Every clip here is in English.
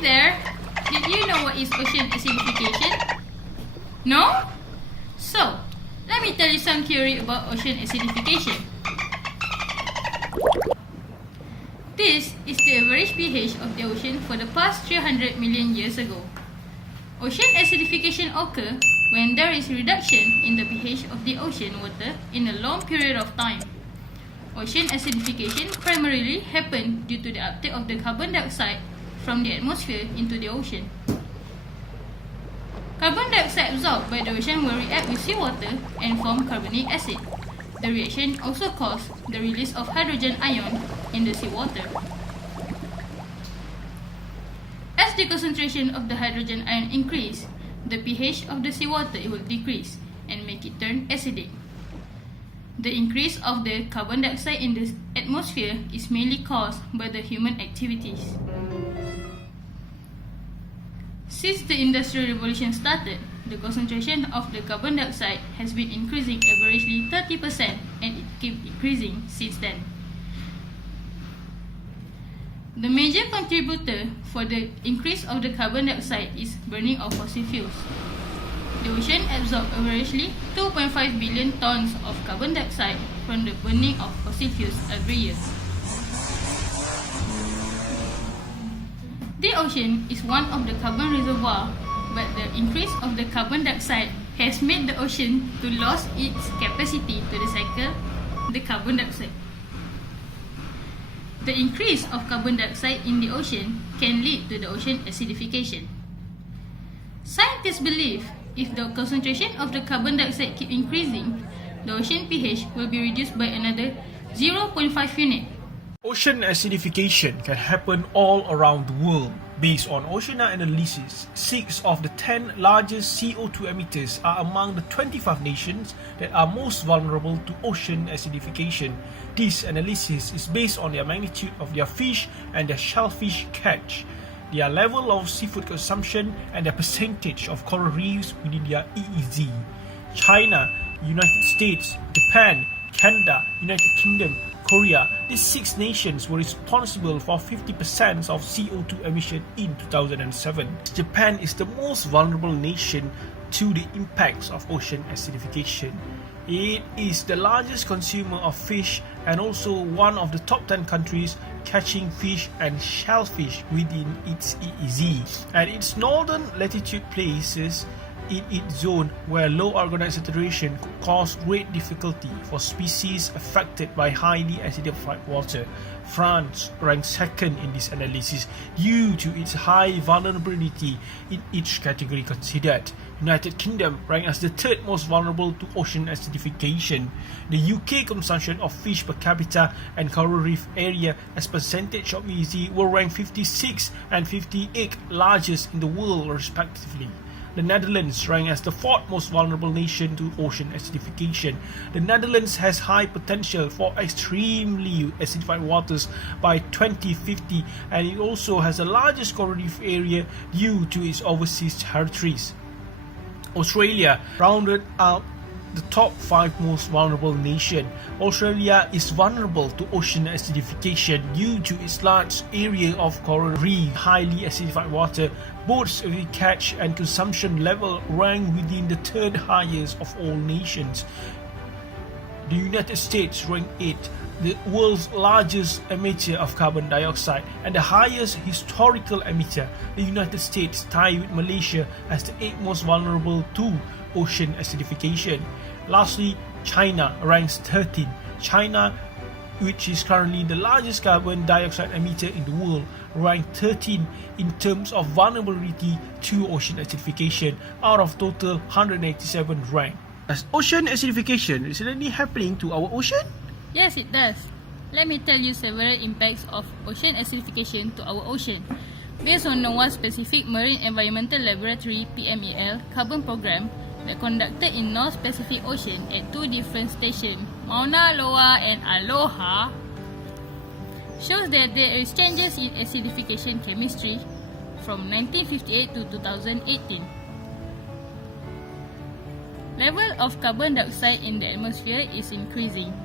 Hi there! Did you know what is ocean acidification? No? So, let me tell you some theory about ocean acidification. This is the average pH of the ocean for the past 300 million years ago. Ocean acidification occurs when there is reduction in the pH of the ocean water in a long period of time. Ocean acidification primarily happens due to the uptake of the carbon dioxide from the atmosphere into the ocean. Carbon dioxide absorbed by the ocean will react with seawater and form carbonic acid. The reaction also causes the release of hydrogen ion in the seawater. As the concentration of the hydrogen ion increases, the pH of the seawater will decrease and make it turn acidic. The increase of the carbon dioxide in the atmosphere is mainly caused by the human activities. Since the Industrial Revolution started, the concentration of the carbon dioxide has been increasing averagely 30% and it keeps increasing since then. The major contributor for the increase of the carbon dioxide is burning of fossil fuels. The ocean absorbs averagely 2.5 billion tons of carbon dioxide from the burning of fossil fuels every year. The ocean is one of the carbon reservoirs, but the increase of the carbon dioxide has made the ocean to lose its capacity to recycle the carbon dioxide. The increase of carbon dioxide in the ocean can lead to the ocean acidification. Scientists believe if the concentration of the carbon dioxide keeps increasing, the ocean pH will be reduced by another 0.5 unit. Ocean acidification can happen all around the world. Based on oceanographic analysis, 6 of the 10 largest CO2 emitters are among the 25 nations that are most vulnerable to ocean acidification. This analysis is based on the magnitude of their fish and their shellfish catch, their level of seafood consumption, and the percentage of coral reefs within their EEZ. China, United States, Japan, Canada, United Kingdom, Korea, these 6 nations were responsible for 50% of CO2 emission in 2007. Japan is the most vulnerable nation to the impacts of ocean acidification. It is the largest consumer of fish and also one of the top 10 countries catching fish and shellfish within its EEZ. And its northern latitude places in its zone where low organic saturation could cause great difficulty for species affected by highly acidified water. France ranks second in this analysis due to its high vulnerability in each category considered. United Kingdom ranked as the third most vulnerable to ocean acidification. The UK consumption of fish per capita and coral reef area as percentage of EEZ were ranked 56 and 58 largest in the world respectively. The Netherlands ranked as the 4th most vulnerable nation to ocean acidification. The Netherlands has high potential for extremely acidified waters by 2050 and it also has the largest coral reef area due to its overseas territories. Australia rounded out the top 5 most vulnerable nation. Australia is vulnerable to ocean acidification due to its large area of coral reef, highly acidified water. Both the catch and consumption level rank within the 3rd highest of all nations. The United States ranked 8th, the world's largest emitter of carbon dioxide and the highest historical emitter. The United States tied with Malaysia as the 8th most vulnerable to ocean acidification. Lastly, China ranks 13th. China, which is currently the largest carbon dioxide emitter in the world, ranked 13 in terms of vulnerability to ocean acidification out of total 187 ranked. Does ocean acidification is really happening to our ocean? Yes, it does. Let me tell you several impacts of ocean acidification to our ocean. Based on NOAA's Pacific Marine Environmental Laboratory (PMEL) carbon program that conducted in North Pacific Ocean at 2 different stations, Mauna Loa and Aloha, shows that there is changes in acidification chemistry from 1958 to 2018. Level of carbon dioxide in the atmosphere is increasing.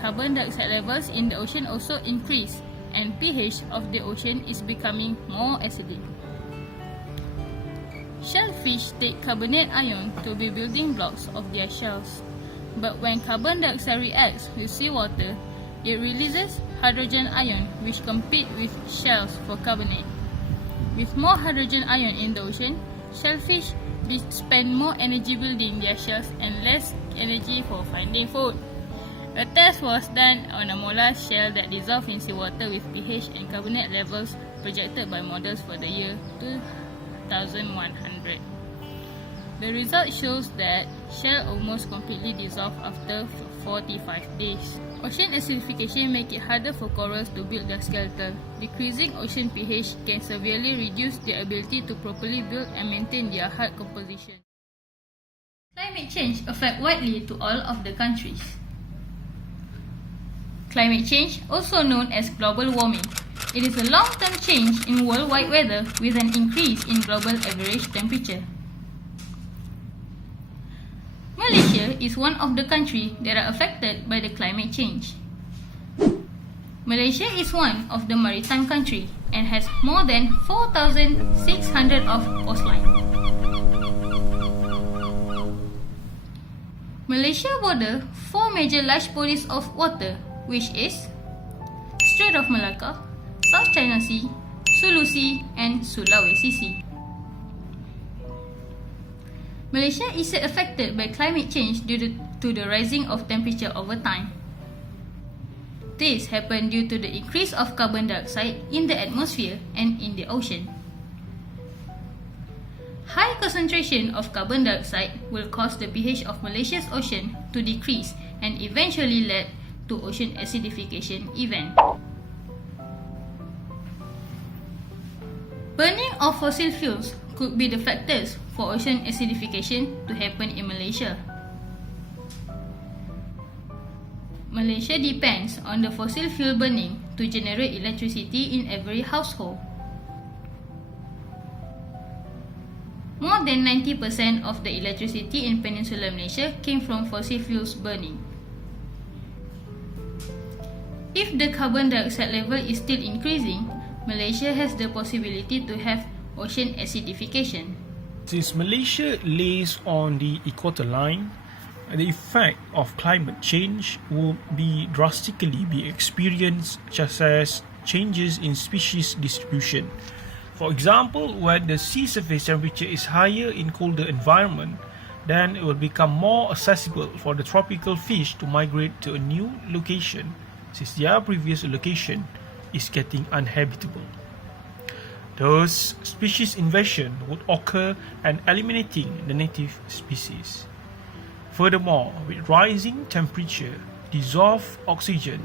Carbon dioxide levels in the ocean also increase, and pH of the ocean is becoming more acidic. Shellfish take carbonate ion to be building blocks of their shells. But when carbon dioxide reacts with seawater, it releases hydrogen ion which compete with shells for carbonate. With more hydrogen ion in the ocean, shellfish spend more energy building their shells and less energy for finding food. A test was done on a mollusk shell that dissolved in seawater with pH and carbonate levels projected by models for the year 2100. The result shows that shell almost completely dissolve after 45 days. Ocean acidification make it harder for corals to build their skeleton. Decreasing ocean pH can severely reduce their ability to properly build and maintain their hard composition. Climate change affects widely to all of the countries. Climate change, also known as global warming, it is a long-term change in worldwide weather with an increase in global average temperature. Malaysia is one of the countries that are affected by the climate change. Malaysia is one of the maritime countries and has more than 4,600 of coastline. Malaysia border 4 major large bodies of water, which is Strait of Malacca, South China Sea, Sulu Sea and Sulawesi Sea. Malaysia is affected by climate change due to the rising of temperature over time. This happened due to the increase of carbon dioxide in the atmosphere and in the ocean. High concentration of carbon dioxide will cause the pH of Malaysia's ocean to decrease and eventually lead to ocean acidification event. Burning of fossil fuels could be the factors for ocean acidification to happen in Malaysia. Malaysia depends on the fossil fuel burning to generate electricity in every household. More than 90% of the electricity in Peninsular Malaysia came from fossil fuels burning. If the carbon dioxide level is still increasing, Malaysia has the possibility to have ocean acidification. Since Malaysia lays on the equator line, the effect of climate change will be drastically experienced, such as changes in species distribution. For example, when the sea surface temperature is higher in colder environment, then it will become more accessible for the tropical fish to migrate to a new location, since their previous location is getting uninhabitable. Thus, species invasion would occur and eliminating the native species. Furthermore, with rising temperature, dissolved oxygen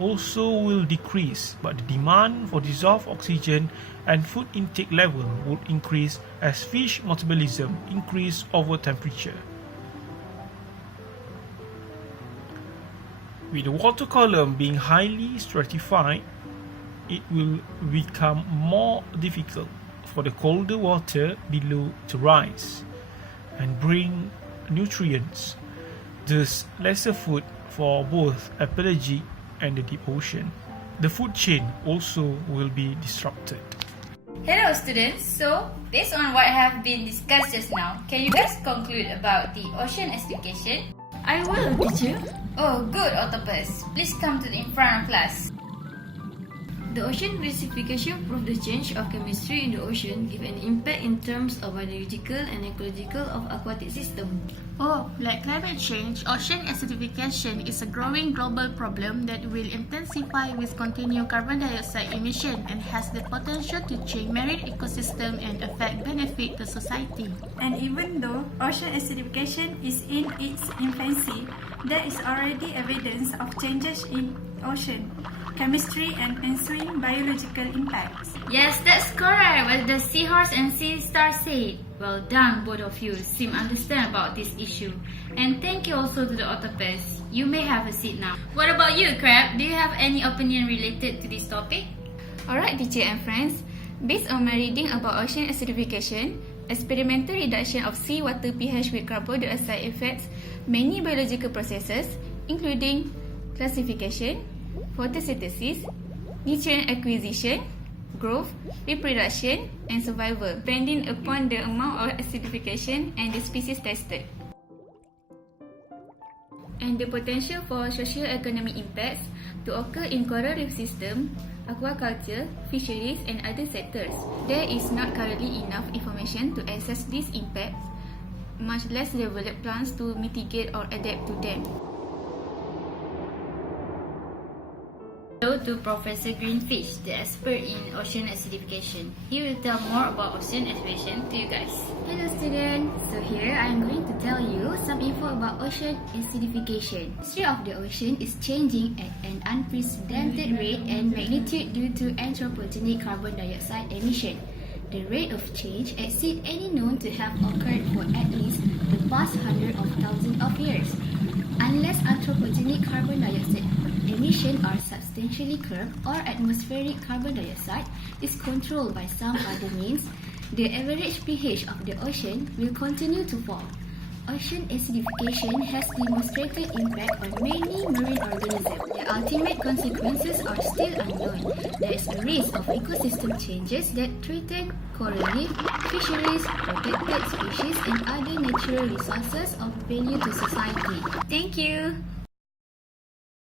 also will decrease, but the demand for dissolved oxygen and food intake level would increase as fish metabolism increase over temperature. With the water column being highly stratified, it will become more difficult for the colder water below to rise and bring nutrients, thus lesser food for both pelagic and the deep ocean. The food chain also will be disrupted. Hello students, so based on what have been discussed just now, can you guys conclude about the ocean acidification? I will, teacher. Oh good, Octopus. Please come to the in front of class. The ocean acidification proves the change of chemistry in the ocean give an impact in terms of biological and ecological of aquatic system. Oh, like climate change, ocean acidification is a growing global problem that will intensify with continued carbon dioxide emission and has the potential to change marine ecosystem and affect benefit to society. And even though ocean acidification is in its infancy, there is already evidence of changes in ocean chemistry and ensuing biological impacts. Yes, that's correct what the seahorse and sea star said. Well done, both of you seem to understand about this issue. And thank you also to the octopus. You may have a seat now. What about you, Crab? Do you have any opinion related to this topic? Alright, teacher and friends. Based on my reading about ocean acidification, experimental reduction of seawater pH with carbon dioxide affects many biological processes, including classification, photosynthesis, nutrient acquisition, growth, reproduction, and survival, depending upon the amount of acidification and the species tested. And the potential for socio-economic impacts to occur in coral reef system, aquaculture, fisheries, and other sectors. There is not currently enough information to assess these impacts, much less developed plans to mitigate or adapt to them. Hello to Professor Greenfish, the expert in ocean acidification. He will tell more about ocean acidification to you guys. Hello students, so here I am going to tell you some info about ocean acidification. The history of the ocean is changing at an unprecedented rate and magnitude due to anthropogenic carbon dioxide emission. The rate of change exceeds any known to have occurred for at least the past hundreds of thousands of years. Unless anthropogenic carbon dioxide emission are substantially curbed or atmospheric carbon dioxide is controlled by some other means, the average pH of the ocean will continue to fall. Ocean acidification has demonstrated impact on many marine organisms. The ultimate consequences are still unknown. There is a risk of ecosystem changes that threaten coral reef, fisheries, protected species, and other natural resources of value to society. Thank you!